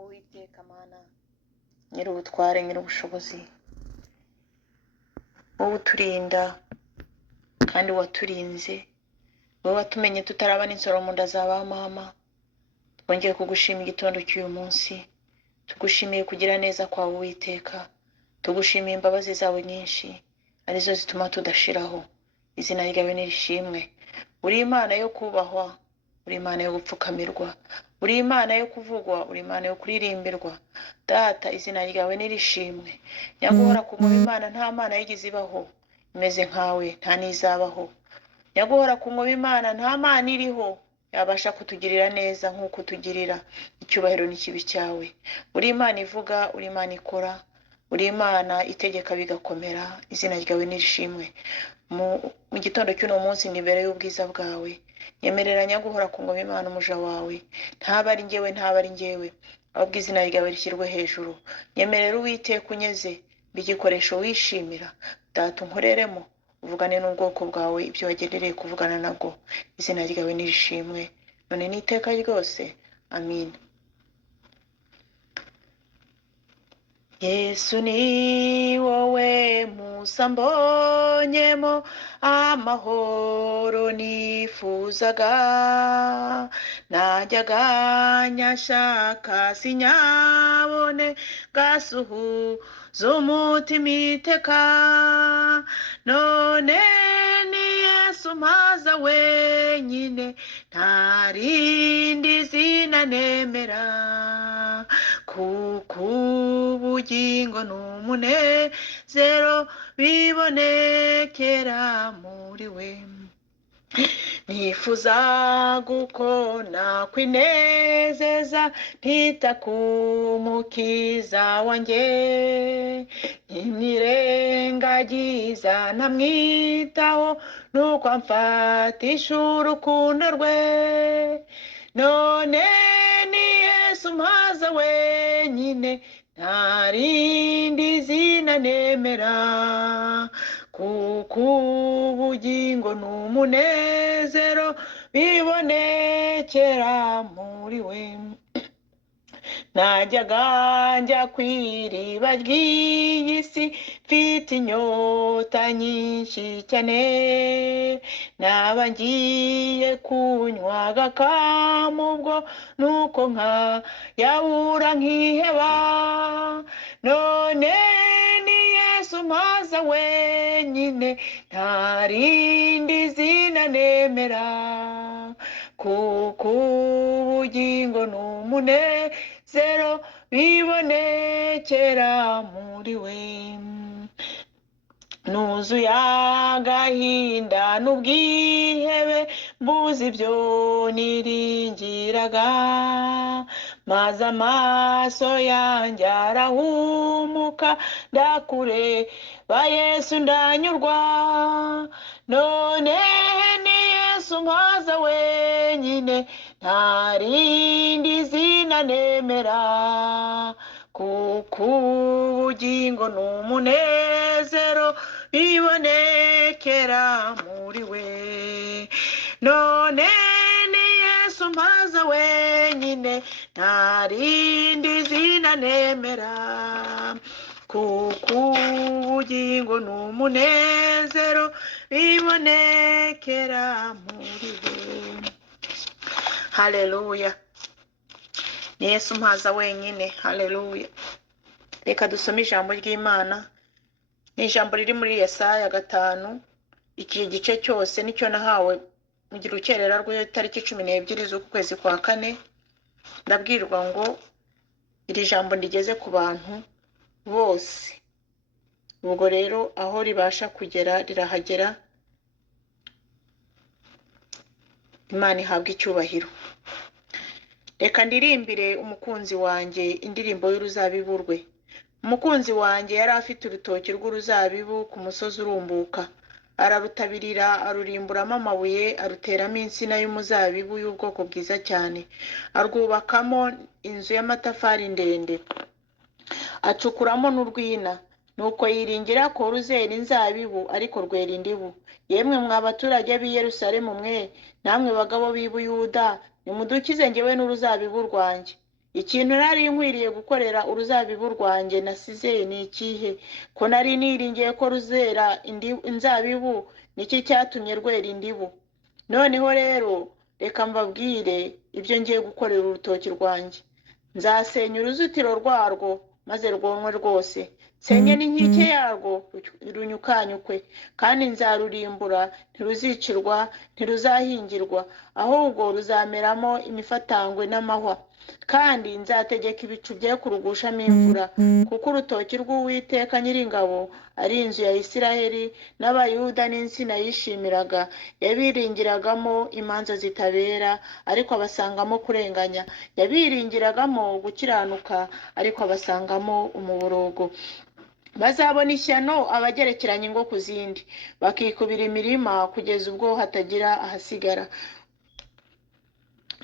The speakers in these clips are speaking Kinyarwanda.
Uwiteka Mana nyir'ubutware nyir'ubushobozi, wowe uturinda kandi waturinze, wowe watumenye tutaraba n'insoro mu nda za ba mama. Twongeye kugushima igitondo cy'uyu munsi, tugushimiye kugira neza kwawe Uwiteka, tugushimiye imbabazi zawe nyinshi arizo zituma tudashiraho. Izina ryawe nirishimwe. Uri Imana yo kubahwa, uri Imana yo gupfukamirwa, uri Imana yo kuvugwa, uri Imana yo kuririmbirwa. Data, izina ryawe nirishimwe. Nyaguhora ku ngoma Imana, nta mana yigize ibaho imeze nkawe, nta nizabaho. Nyaguhora ku ngoma Imana, nta mana iriho yabasha kutugirira neza nk'uko utugirira. Icyubahiro n'ikibi cyawe. Uri Imana ivuga, uri Imana ikora, uri Imana itegeka bigakomera. Izina ryawe nirishimwe. Mu gitondo cy'uno munsi ni imbere y'ubwiza bwawe. Nyemerera nyaguhora ku ngoma Imana umuja wawe, ntaba ari njyewe, ntaba ari njyewe, ahubwo izina ryawe rishyirwe hejuru. Nyemerera Uwiteka unyeze bigikoresho wishimira. Data, unkoreremo uvugane n'ubwoko bwawe ibyo wagenereye kuvugana nabwo. Izina ryawe nirishimwe none n'iteka ryose. Amin. Yesu ni wowe musa mbonyemo, amahoro nifuzaga. Najyaga nyashaka sinyabone, gasuhuza umutima iteka. None ni Yesu mpaza wenyine, nta rindi zina nemera. Kuko ubugingo n'umunezero bibonekera muri we. Nifuza gukona kwinezeza, ntita ku mukiza wanjye. Ntirengagiza ntamwitaho, nuko amfatisha urukundo rwe. None ni Yesu mpaza wenyine, nta rindi zina nemera. Kuko ubugingo n'umunezero bibonekera muri we. Najyaga njya kw'iriba ry'iyi si, mfite inyota nyinshi cyane. Naba ngiye kunywa agakama ubwo, nuko nkayabura nkiheba. None ni Yesu mpaza wenyine, nta rindi zina nemera. Kuko ubugingo n'umunezero bibonekera muri we. Nuzuye agahinda n'ubwihebe, mbuze ibyo niringiraga. Maze amaso yanjye arahumuka, ndakureba Yesu ndanyurwa. None ni Yesu mpaza wenyine, nta rindi zina nemera. Kuko ubugingo n'umunezero bibonekera muri we. None ni Yesu mpaza wenyine, nta rindi zina nemera. Kuko ubugingo n'umunezero bibonekera muri we. Haleluya. Ni Yesu mpaza wenyine. Haleluya. Reka dusome ijambo ry'Imana. Ni ijambo riri muri Yesaya 5. Iki gice cyose nicyo nahawe mu girukerera rw'itariki 12 z'ukwezi kwa 4. Ndabwirwa ngo iri jambo ndigeze ku bantu bose. Ubwo rero aho ribasha kugera rirahagera. Imana ihabwa icyubahiro. Reka ndirimbire umukunzi wanjye indirimbo y'uruzabibu rwe. Umukunzi wanjye yari afite urutoki rw'uruzabibu ku musozi urumbuka. Ararutabirira, arurimburamo amabuye, aruteramo insina y'umuzabibu y'ubwoko bwiza cyane. Arwubakamo inzu y'amatafari ndende, acukuramo n'urwina. Nuko yiringira ko ruzera inzabibu, ariko rwera indibu. Yemwe mwa baturage b'i Yerusalemu mwe, namwe bagabo b'i Buyuda, nimudukize njyewe n'uruzabibu rwanjye. ikintu nari nkwiriye gukorera uruzabibu rwanjye nasize ni ikihe? Ko nari niringiye ko ruzera inzabibu, niki cyatumye rwera indibu? Noneho rero reka mbabwire ibyo ngiye gukorera urutoki rwanjye. Nzasenya uruzitiro rwarwo maze rwonwe rwose, senye n'inkike yarwo runyukanyukwe, kandi nzarurimbura, ntiruzicirwa, ntiruzahingirwa, ahubwo ruzameramo imifatangwe n'amahwa. Kandi nzategeka ibicu bye kurugushamo imvura, kuko urutoki rw'Uwiteka Nyiringabo ari inzu ya Isiraheli n'Abayuda n'insina yishimiraga. Yabiringiragamo imanza zitabera, ariko abasangamo kurenganya. Yabiringiragamo gukiranuka, ariko abasangamo umuborogo. Bazabona ishyano abagerekeranya ingo ku zindi, bakikubira imirima kugeza ubwo hatagira ahasigara.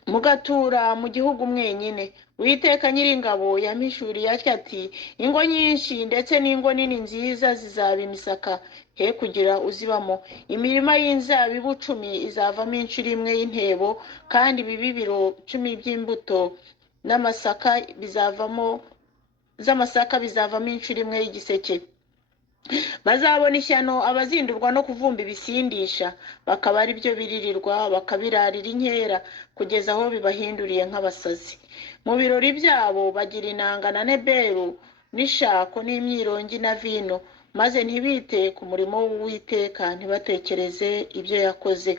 Mugatura mu gihugu mwenyine. Uwiteka Nyiringabo yampishuriye atya ati, ingo nyinshi ndetse n'ingo nini nziza zizaba imisaka, he kugira uzibamo. Imirima y'inzabibu 10 izavamo inshuro imwe y'intebo, kandi ibibibiro 10 by'imbuto n'amasaka bizavamo inshuro imwe y'igiseke. Bazabona ishyano abazindurwa no kuvumba ibisindisha, bakaba ari byo biririrwa, bakabirarira inkera, kugeza aho bibahinduriye nk'abasazi. Mu birori byabo bagira inanga na neberu n'ishako n'imyirongi na vino, maze ntibite ku murimo w'Uwiteka, ntibatekereze ibyo yakoze.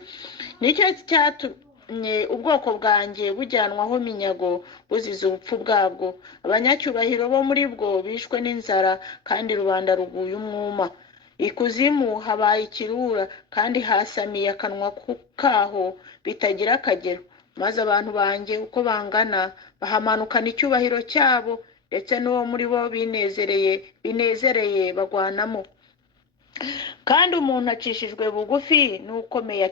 Nicyo cyatumye ubwoko bwanjye bujyanwaho minyago buzize ubupfu bwabwo. Abanyacyubahiro bo muri bwo bishwe n'inzara, kandi rubanda ruguye umwuma. Ikuzimu habaye ikirura, kandi hasamiye akanwa kaho bitagira akagero. Maze abantu banjye uko bangana bahamanukana icyubahiro cyabo, ndetse n'uwo muri bo binezereye bagwanamo. Kandi umuntu acishijwe bugufi n'ukomeye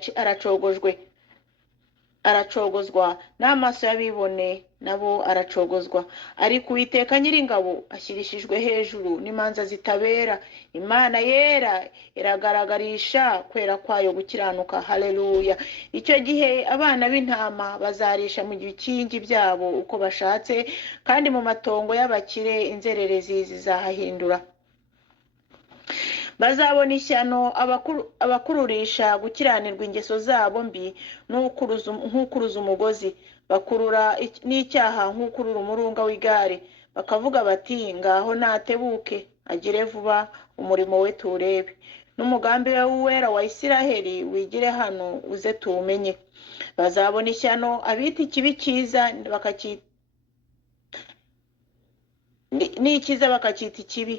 aracogozwa, n'amaso y'abibone nabo aracogozwa. Ariko Uwiteka Nyiringabo ashyirishijwe hejuru n'imanza zitabera. Imana yera iragaragarisha kwera kwayo gukiranuka. Haleluya. Icyo gihe abana b'intama bazarisha mu bikingi byabo uko bashatse, kandi mu matongo y'abakire inzererezi zizahahindura. Bazabona ishyano abakururisha gukiranirwa ingeso zabo mbi nk'ukuruza umugozi, bakurura n'icyaha nk'ukurura umurunga w'igare. Bakavuga bati, ngaho natebuke agire vuba, umurimo we tuwurebe, n'umugambi we w'uwera wa Isiraheli wigire hano uze tuwumenye. Bazabona ishyano abita ikibi cyiza n'ikiza bakacyita ikibi.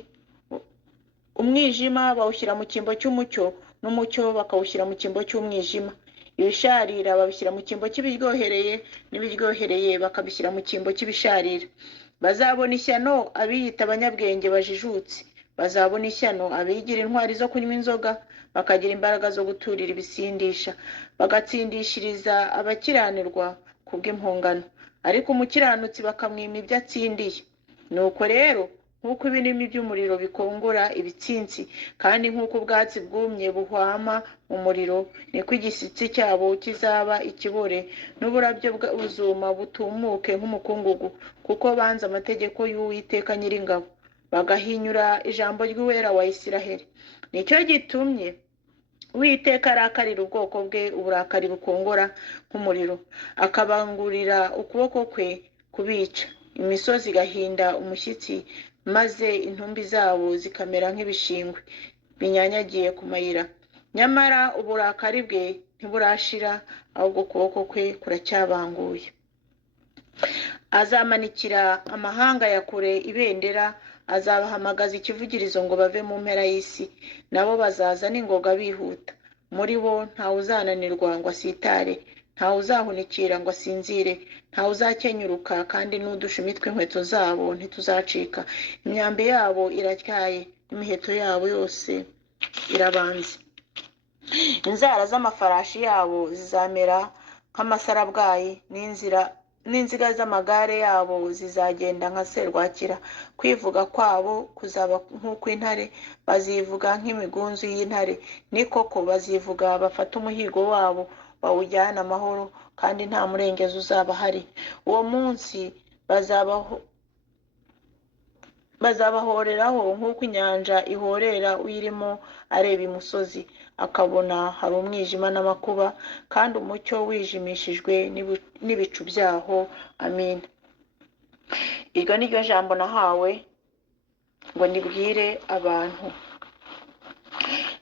Umwijima bawushyira mu cyimbo cy'umucyo, n'umucyo bakawushyira mu cyimbo cy'umwijima. Ibisharira babishyira mu cyimbo cy'ibiryohereye, n'ibiryohereye bakabishyira mu cyimbo cy'ibisharira. Bazabona ishyano abiyita abanyabwenge bajijutse. Bazabona ishyano abigira intwari zo kunywa inzoga, bakagira imbaraga zo guturira ibisindisha, bagatsindishiriza abakiranirwa kubw'impongano, ariko umukiranutsi bakamwima ibyo atsindiye. Nuko rero nk'uko ibinimi by'umuriro bikongora ibitsinsi, kandi nk'uko ubwatsi bwumye buhwama mu muriro, niko igishyitsi cyabo kizaba ikibore, n'uburabyo buzuma butumuke nk'umukungugu, kuko banze amategeko y'Uwiteka Nyiringabo, bagahinyura ijambo ry'uwera wa Isiraheli. Nicyo gitumye Uwiteka arakarira ubwoko bwe uburakari bukongora nk'umuriro, akabangurira ukuboko kwe kubica. Imisozi igahinda umushyitsi, maze intumbi zabo zikamera nk'ibishingwe binyanyagiye ku mayira. Nyamara uburakari bwe ntiburashira, ahubwo ukuboko kwe kuracyabanguye. Azamanikira amahanga ya kure ibendera, azabahamagaza ikivugirizo ngo bave mu mpera y'isi, nabo bazaza n'ingoga bihuta. Muri bo ntawe uzananirwa ngo asitare, ntawe uzahunikira ngo asinzire, ntawe uzakenyuruka, kandi n'udusha imitwe inkweto zabo ntituzacika. Imyambi yabo iratyaye, n'imiheto yabo yose irabanze. Inzara z'amafarashi yabo zizamera nk'amasarabwayi, n'inziga z'amagare yabo zizagenda nka serwakira. Kwivuga kwabo kuzaba nk'ukw'intare, bazivuga nk'imigunzu y'intare. Ni koko bazivuga bafata umuhigo wabo bawujyana amahoro, kandi nta murengezi uzaba ahari. Uwo munsi bazabahoreraho nk'uko inyanja ihorera uyirimo areba imusozi, akabona hari umwijima n'amakuba, kandi umucyo wijimishijwe n'ibicu byaho. Amin. Iryo ni ryo jambo nahawe ngo ndibwire abantu.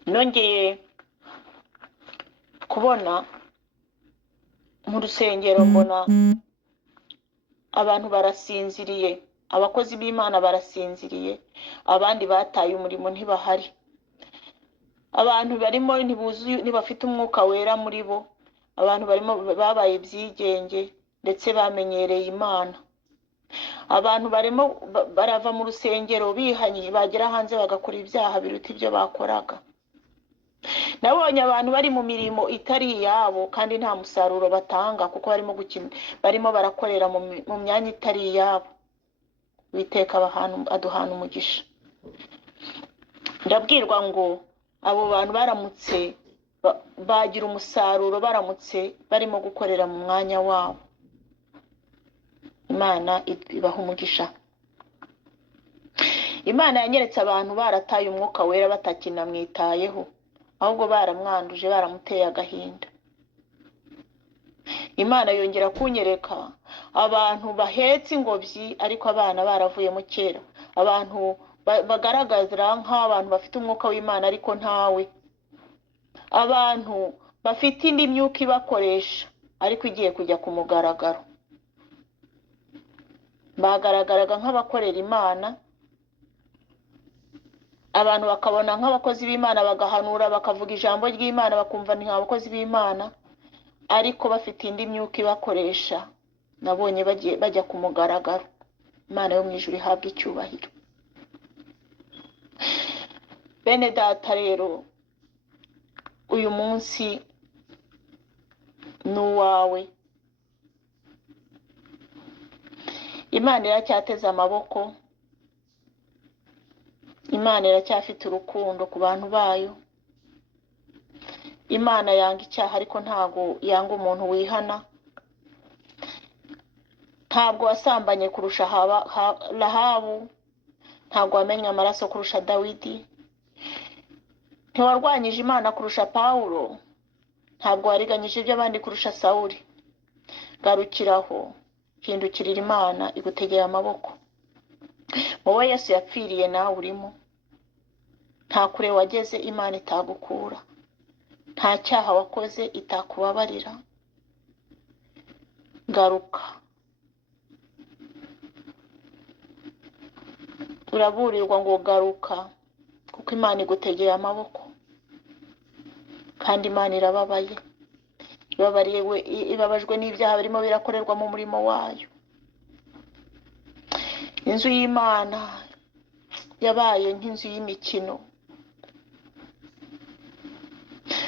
Nongeye kubona mu rusengero mbona abantu barasinziriye, abakozi b'Imana barasinziriye, abandi bataye umurimo ntibahari. Abantu barimo ntibafite umwuka wera muri bo, abantu barimo babaye ibyigenge ndetse bamenyereye Imana. Abantu barimo barava mu rusengero bihanye, bagera hanze bagakora ibyaha biruta ibyo bakoraga. Nabonye abantu bari mu mirimo itari iyabo kandi nta musaruro batanga, kuko barimo barakorera mu myanya itari iyabo. Uwiteka aduhana umugisha. Ndabwirwa ngo abo bantu baramutse bagira umusaruro baramutse barimo gukorera mu mwanya wabo. Imana ibaha umugisha. Imana yanyeretse abantu barataye umwuka wera batakinamwitayeho, ahubwo baramwanduje, baramuteye agahinda. Imana yongera kunyereka abantu bahetse ingobyi ariko abana baravuyemo kera, abantu bagaragaza nk'abantu bafite umwuka w'Imana ariko ntawe, abantu bafite indi myuka ibakoresha ariko igiye kujya ku mugaragaro. Bagaragaraga nk'abakorera Imana, abantu bakabona nk'abakozi b'Imana, bagahanura bakavuga ijambo ry'Imana bakumva ni abakozi b'Imana, ariko bafite indi myuka ibakoresha. Nabonye bajya ku mugaragaro. Imana yo mu ijuru ihabwa icyubahiro. Bene data rero, uyu munsi ni uwawe. Imana iracyateze amaboko, Imana iracyafite urukundo ku bantu bayo. Imana yanga icyaha ariko ntago yanga umuntu wihana. Ntabwo wasambanye kurusha Rahabu, ntabwo wamenye amaraso kurusha Dawidi, ntiwarwanyije Imana kurusha Pawulo, ntabwo wariganyije iby'abandi kurusha Sawuli. Garukiraho, hindukirira Imana igutegeye amaboko. Wowe Yesu yapfiriye nawe urimo. Nta kure wageze Imana itagukura, nta cyaha wakoze itakubabarira. Garuka. Uraburirwa ngo garuka, kuko Imana igutegeye amaboko, kandi Imana irababaye. Ibabajwe n'ibyaha birimo birakorerwa mu murimo wayo. Inzu y'Imana yabaye nk'inzu y'imikino.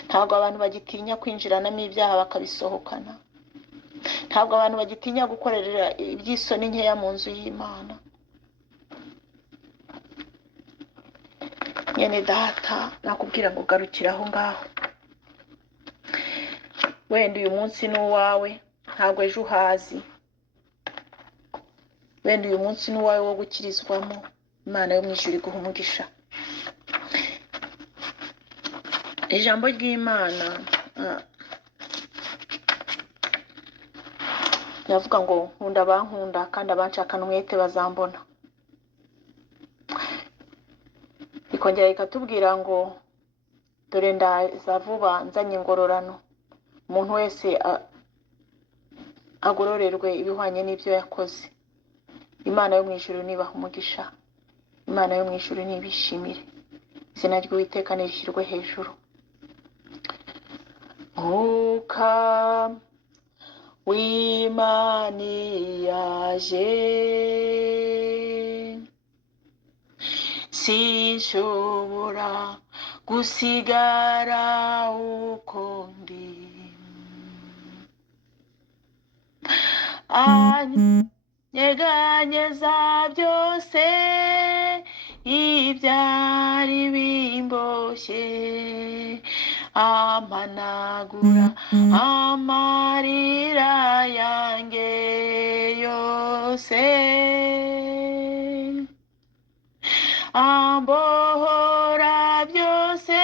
Ntabwo abantu bagitinya kwinjiranamo ibyaha bakabisohokana. Ntabwo abantu bagitinya gukorera iby'isoni nkeya mu nzu y'Imana. Nyene data, nakubwira ngo garukira aho ngaho. Wenda uyu munsi ni uwawe, ntabwo ejo uhazi. Wenda uyu munsi ni uwawe wo gukirizwamo. Imana yo mu ijuru iguha umugisha. Ijambo ry'Imana yavuga ngo nkunda abankunda, kandi abanshakana umwete bazambona. Ikongera ikatubwira ngo dore ndaza vuba nzanye ingororano, umuntu wese agororerwe ibihwanye n'ibyo yakoze. Imana yo mu ijuru nibaha umugisha. Imana yo mu ijuru nibishimire. Izina ry'Uwiteka nirishyirwe hejuru. Mwuka w'Imana yaje, sinshobora gusigara uko ndi. Anyeganyeza byose ibyari bimboshye, ampanagura amarira yanjye yose. byose ambohora byose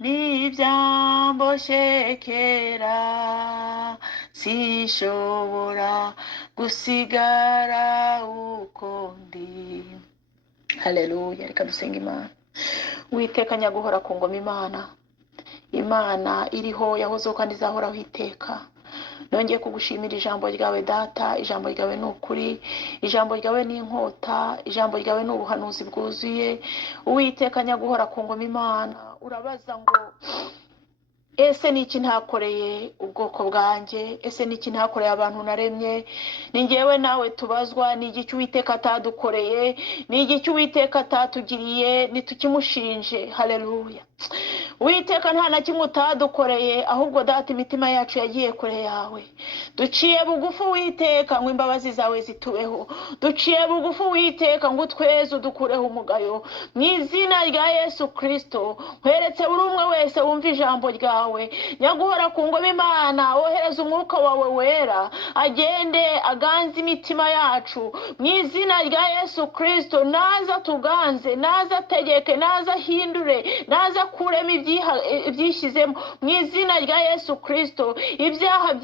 n'ibyamboshye kera sinshobora gusigara uko ndi. Haleluya. Reka dusenga Imana. Uwiteka nyaguhora ku ngoma, Imana iriho yahozeho kandi izahoraho iteka. Nongeye kugushimira ijambo ryawe data. Ijambo ryawe ni ukuri, ijambo ryawe ni inkota, ijambo ryawe ni ubuhanuzi bwuzuye. Uwiteka nyaguhora ku ngoma, Imana urabaza ngo ese ni iki ntakoreye ubwoko bwanjye? Ese ni iki ntakoreye abantu naremye? Ni njyewe nawe tubazwa. Ni igiki Uwiteka atadukoreye? Ni igiki Uwiteka atatugiriye ntitukimushinje? Haleluya. Uwiteka nta na kimwe utadukoreye, ahubwo data imitima yacu yagiye kure yawe. Duciye bugufi Uwiteka ngo imbabazi zawe zitubeho. Duciye bugufi Uwiteka ngo utweze udukureho umugayo. Mu izina rya Yesu Kristo nkweretse buri umwe wese wumva ijambo ryawe. Nyaguhora ku ngoma, Imana wohereza umwuka wawe wera agende aganze imitima yacu. Mu izina rya Yesu Kristo naza tuganze, naza tegeke, naza hindure, naza kurema ibyishyizemo. Mu izina rya Yesu Kristo ibyaha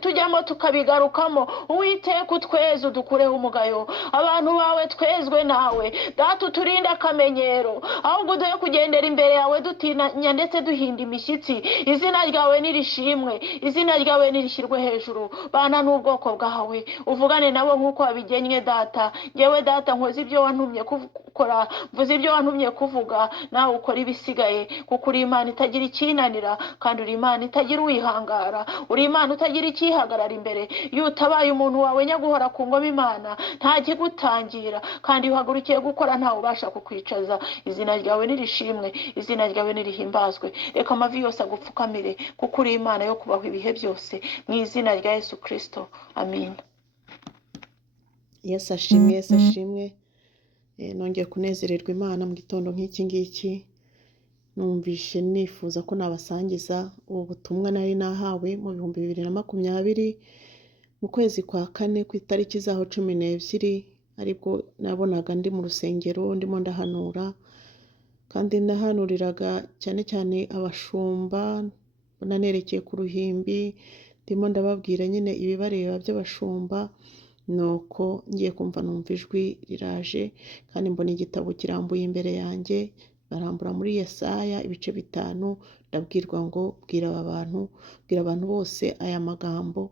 tujyamo tukabigarukamo. Uwiteka utweze udukureho umugayo. Abantu bawe twezwe nawe data, uturinde akamenyero, ahubwo duhe kugendera imbere yawe dutinya ndetse duhinda imishyitsi. Izina ryawe nirishimwe, izina ryawe nirishyirwe hejuru. Bana n'ubwoko bwawe, uvugane nabo nk'uko wabigennye data. Ngewe data nkoze ibyo wantumye gukora, mvuze ibyo wantumye kuvuga, nawe ukora ibisigaye, kuko uri Imana itagira ikinanira, kandi uri Imana itagira uyihangara, uri Imana utagira ikihagarara imbere. Iyo utabaye umuntu wawe nyaguhora ku ngoma, Imana nta kigutangira, kandi iyo uhagurukiye gukora ntawe ubasha kukwicaza. Izina ryawe nirishimwe, izina ryawe nirihimbazwe. Reka amavi yose agupfukamire, kuko uri Imana yo kubaho ibihe byose. Mu izina rya Yesu Kristo, amin. Yesu ashimwe, Yesu ashimwe. Nongeye kunezererwa Imana mu gitondo nk'iki ngiki. Numvishe nifuza ko nabasangiza ubu butumwa nari nahawe mu 2020 mu kwezi kwa kane ku itariki zaho 12, ariko nabonaga ndi mu rusengero ndimo ndahanura, kandi ndahanuriraga cyane cyane abashumba. Nanerekeye ku ruhimbi ndimo ndababwira nyine ibibareba by'abashumba. Nuko ngiye kumva numva ijwi riraje, kandi mbona igitabo kirambuye imbere yanjye. Barambura muri Yesaya ibice 5, ndabwirwa ngo bwira abantu bose aya magambo.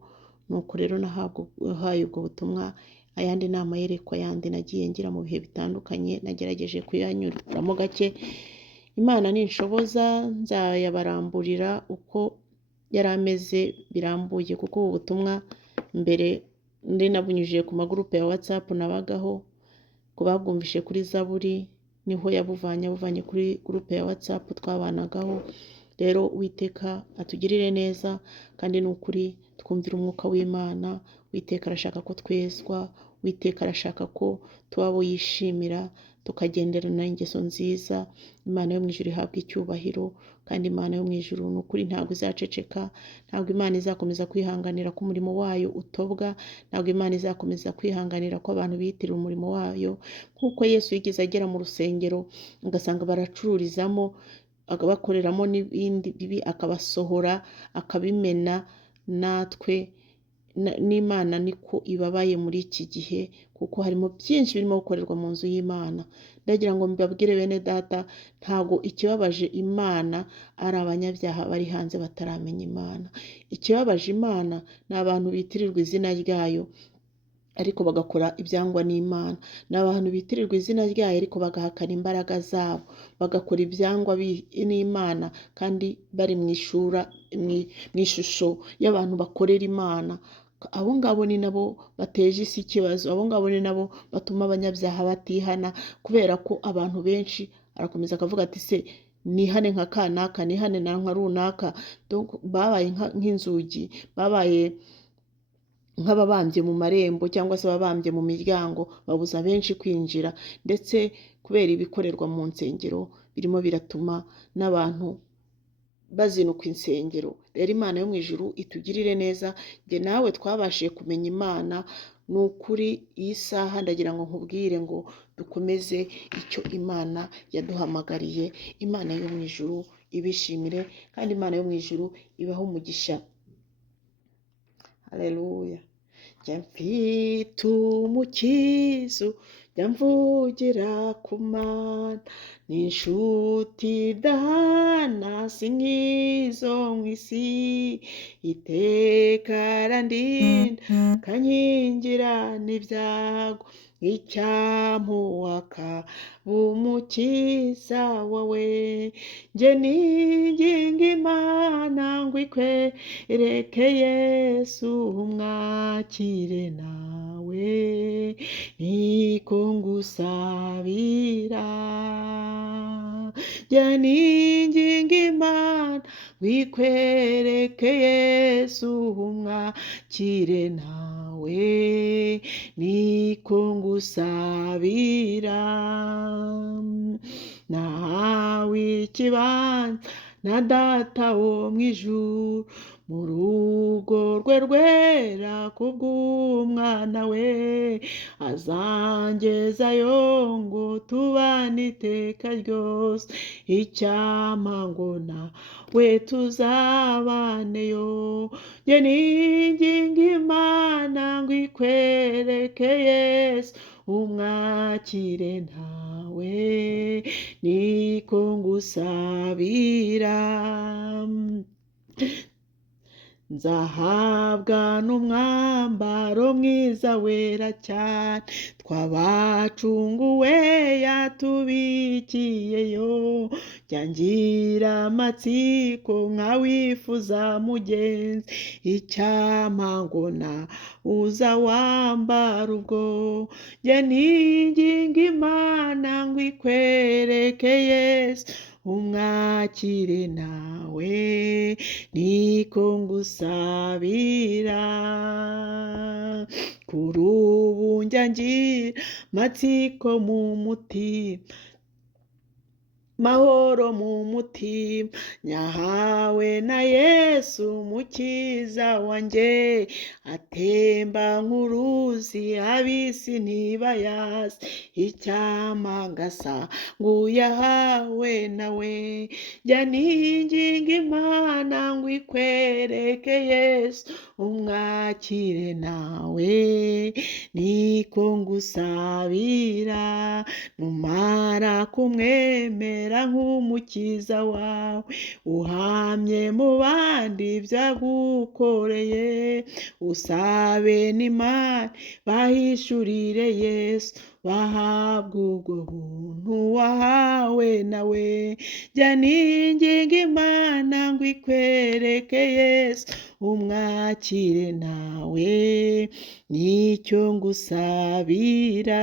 Nuko rero nahaye ubwo butumwa. Ayandi nama yerekwa yandi nagiye ngira mu bihe bitandukanye, nagerageje kuyanyuramo gake. Imana ninshoboza nzayabaramburira uko yari ameze birambuye, kuko ubu butumwa mbere ndi nabunyujije ku magurupe ya WhatsApp nabagaho. Kubabwumvishe kuri Zaburi niho yabuvanye kuri gurupe ya WhatsApp twabanagaho. Rero Uwiteka atugirire neza, kandi n'ukuri twumvira umwuka w'Imana. Uwiteka arashaka ko twezwa, Uwiteka arashaka ko tuba yishimira, tukagenderana ingeso nziza. Imana yo mu ijuru ihabwa icyubahiro, kandi Imana yo mu ijuru n'ukuri ntabwo izaceceka. Ntabwo Imana izakomeza kwihanganira ko umurimo wayo utobwa. Ntabwo Imana izakomeza kwihanganira ko abantu biyitirira umurimo wayo. Nk'uko Yesu yigeze agera mu rusengero ugasanga baracururizamo, agabakoreramo n'ibindi bibi, akabasohora, akabimena. Natwe n'Imana niko ibabaye muri iki gihe, kuko harimo byinshi birimo gukorerwa mu nzu y'Imana. Ndagira ngo mbabwire bene data, ntago ikibabaje Imana ari abanyabyaha bari hanze bataramenya Imana. Ikibabaje Imana ni abantu bitirirwa izina ryayo ariko bagakora ibyangwa n'Imana. Ni abantu bitirirwa izina ryayo ariko bagahakana imbaraga zabo, bagakora ibyangwa n'Imana, kandi bari mu ishusho y'abantu bakorera Imana. Abo ngabo ni nabo bateje isi ikibazo. Abo ngabo ni nabo batuma abanyabyaha batihana, kubera ko abantu benshi arakomeza akavuga ati se nihane nka kanaka, nihane na nka runaka. Babaye nk'inzugi, babaye nk'ababambye mu marembo cyangwa se ababambye mu miryango, babuza benshi kwinjira. Ndetse kubera ibikorerwa mu nsengero birimo biratuma n'abantu bazinuka insengero. Rero Imana yo mu ijuru itugirire neza. Njye nawe twabashije kumenya Imana, ni ukuri iyi saha ndagira ngo nkubwire ngo dukomeze icyo Imana yaduhamagariye. Imana yo mu ijuru ibishimire, kandi Imana yo mu ijuru ibaho umugisha. Haleluya. Jya mfite umukizo, jya mvugira ku Mana, n'inshuti idahana si nk'izo mu isi, iteka arandinda akankingira n'ibyago, nk'icyamuwaka umukiza wawe. Njye ninginga Imana ngo ikwereke Yesu umwakire nawe, niko ngusabira. Njye ninginga Imana ngo ikwereke Yesu umwakire nawe, niko ngusabira. Nahawe ikibanza na Data wo mu ijuru, mu rugo rwe rwera kubw'umwana we, azangezayo ngo tubane iteka ryose, icyampa ngo nawe tuzabaneyo. Njye ninginga Imana ngo ikwereke Yesu umwakire nawe, niko ngusabira. Nzahabwa n'umwambaro mwiza wera cyane, twabacunguwe yatubikiyeyo. Jya ngira amatsiko nkawifuza mugenzi, icyampa ngo nawe uza wambara ubwo. Njye ninginga Imana ngo ikwereke Yesu umwakire nawe, niko ngusabira. Kuri ubu njya ngira amatsiko mu mutima, mahoro mu mutima, nyahawe na Yesu umukiza wanjye, atemba nk'uruzi ab'isi ntibayazi, icyampa ngasa nguyahawe nawe. Jya ninginga Imana ngo ikwereke Yesu umwakire nawe, niko ngusabira. Numara kumwemera nk'umukiza wawe, uhamye mu bandi ibyagukoreye, usabe n'Imana bahishurire Yesu, bahabwa ubwo buntu wahawe nawe. Jya ninginga Imana ngo ikwereke Yesu umwakire nawe, nicyo ngusabira.